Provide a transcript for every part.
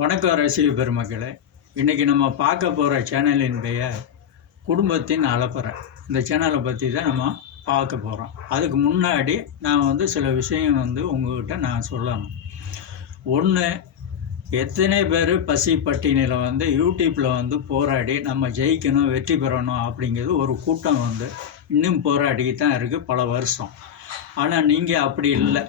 வணக்கம் ரசிக பெருமக்களே. இன்றைக்கி நம்ம பார்க்க போகிற சேனலின் பெயர் குடும்பத்தின் அலப்பறை. இந்த சேனலை பற்றி தான் நம்ம பார்க்க போகிறோம். அதுக்கு முன்னாடி நான் சில விஷயம் உங்கள்கிட்ட நான் சொல்லணும். ஒன்று, எத்தனை பேர் பசி பட்டினியில் யூடியூப்பில் போராடி நம்ம ஜெயிக்கணும், வெற்றி பெறணும் அப்படிங்கிறது ஒரு கூட்டம் இன்னும் போராடிக்கிட்டு தான் இருக்குது பல வருஷம். ஆனால் நீங்கள் அப்படி இல்லை.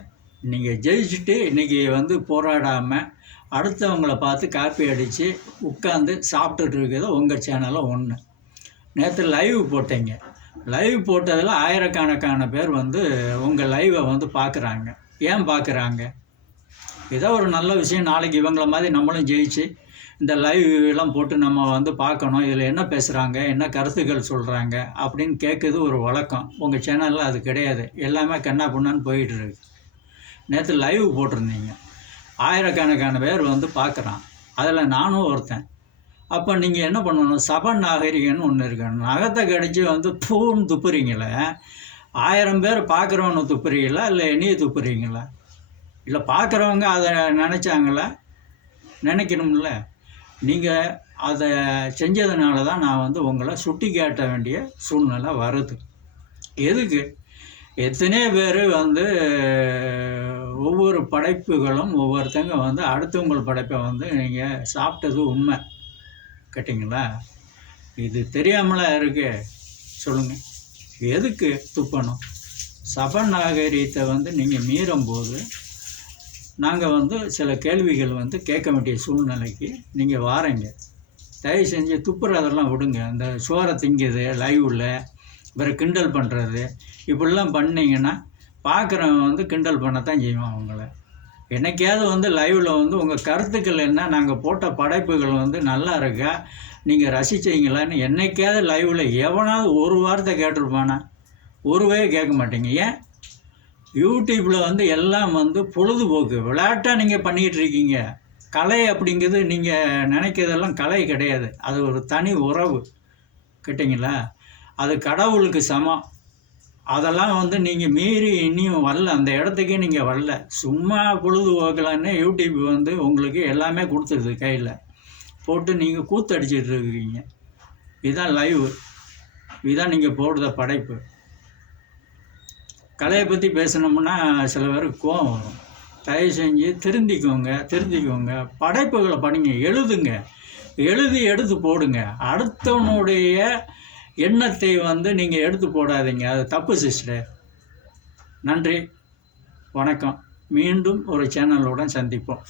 நீங்கள் ஜெயிச்சுட்டு இன்றைக்கி போராடாமல் அடுத்தவங்களை பார்த்து காப்பி அடித்து உட்காந்து சாப்பிட்டுட்டு இருக்கிறது உங்கள் சேனலில் ஒன்று. நேற்று லைவ் போட்டீங்க. லைவ் போட்டதில் ஆயிரக்கணக்கான பேர் உங்கள் லைவை பார்க்குறாங்க. ஏன் பார்க்குறாங்க? ஏதோ ஒரு நல்ல விஷயம், நாளைக்கு இவங்கள மாதிரி நம்மளும் ஜெயிச்சு இந்த லைவ் எல்லாம் போட்டு நம்ம பார்க்கணும், இதில் என்ன பேசுகிறாங்க, என்ன கருத்துக்கள் சொல்கிறாங்க அப்படின்னு கேட்குறது ஒரு வழக்கம். உங்கள் சேனலில் அது கிடையாது. எல்லாமே கண்ணா புண்ணான்னு போயிட்டுருக்கு. நேற்று லைவ் போட்டிருந்தீங்க, ஆயிரக்கணக்கான பேர் பார்க்குறான். அதில் நானும் ஒருத்தன். அப்போ நீங்கள் என்ன பண்ணணும்? சப நாகரிகன்னு ஒன்று இருக்கணும். நகத்தை கடித்து பூன்னு துப்புறீங்களே, 1000 பேர் பார்க்குறவனு துப்புறீங்களா இல்லை என்னையை துப்புறீங்களா? இல்லை பார்க்குறவங்க அதை நினச்சாங்களா? நினைக்கணும்ல. நீங்கள் அதை செஞ்சதுனால தான் நான் உங்களை சுட்டி காட்ட வேண்டிய சூழ்நிலை வருது. எதுக்கு? எத்தனையோ பேர் ஒவ்வொரு படைப்புகளும் ஒவ்வொருத்தங்க அடுத்தவங்கள் படைப்பை நீங்கள் சாப்பிட்டது உண்மை. கேட்டிங்களா? இது தெரியாமலா இருக்கு? சொல்லுங்கள், எதுக்கு துப்பணும்? சப நாகரீகத்தை நீங்கள் மீறும்போது நாங்கள் சில கேள்விகள் கேட்க வேண்டிய சூழ்நிலைக்கு நீங்கள் வாரீங்க. தயவு செஞ்சு துப்புறதெல்லாம் விடுங்க. அந்த சோறை திங்குது லைவில், வேறு கிண்டல் பண்ணுறது, இப்படிலாம் பண்ணிங்கன்னா பார்க்குறவன் கிண்டல் பண்ணத்தான் செய்வான் அவங்கள. என்னைக்காவது லைவில் உங்கள் கருத்துக்கள் என்ன, நாங்கள் போட்ட படைப்புகள் நல்லா இருக்கா, நீங்கள் ரசிச்சிங்களான்னு என்னைக்காவது லைவில் எவனாவது ஒரு வார்த்தை கேட்டிருப்பானா? ஒருவே கேட்க மாட்டீங்க. ஏன்? யூடியூப்பில் எல்லாம் பொழுதுபோக்கு விளையாட்டாக நீங்கள் பண்ணிக்கிட்டு இருக்கீங்க. கலை அப்படிங்கிறது நீங்கள் நினைக்கிறதெல்லாம் கலை கிடையாது. அது ஒரு தனி உறவு. கேட்டிங்களா? அது கடவுளுக்கு சமம். அதெல்லாம் நீங்கள் மீறி இன்னும் வரல, அந்த இடத்துக்கே நீங்கள் வரல. சும்மா பொழுதுபோக்கலான்னு யூடியூப் உங்களுக்கு எல்லாமே கொடுத்துருது கையில் போட்டு நீங்கள் கூத்தடிச்சிட்டு இருக்கிறீங்க. இதுதான் லைவ், இதுதான் நீங்கள் போடுற படைப்பு. கலையை பற்றி பேசணும்னா சில பேருக்கு கோவம் வரும். தயவு செஞ்சு திருந்திக்கோங்க. படைப்புகளை படிங்க, எழுதி எடுத்து போடுங்க. அடுத்தவனுடைய எண்ணத்தை நீங்கள் எடுத்து போடாதீங்க. அது தப்பு சிஸ்டர். நன்றி, வணக்கம். மீண்டும் ஒரு சேனலுடன் சந்திப்போம்.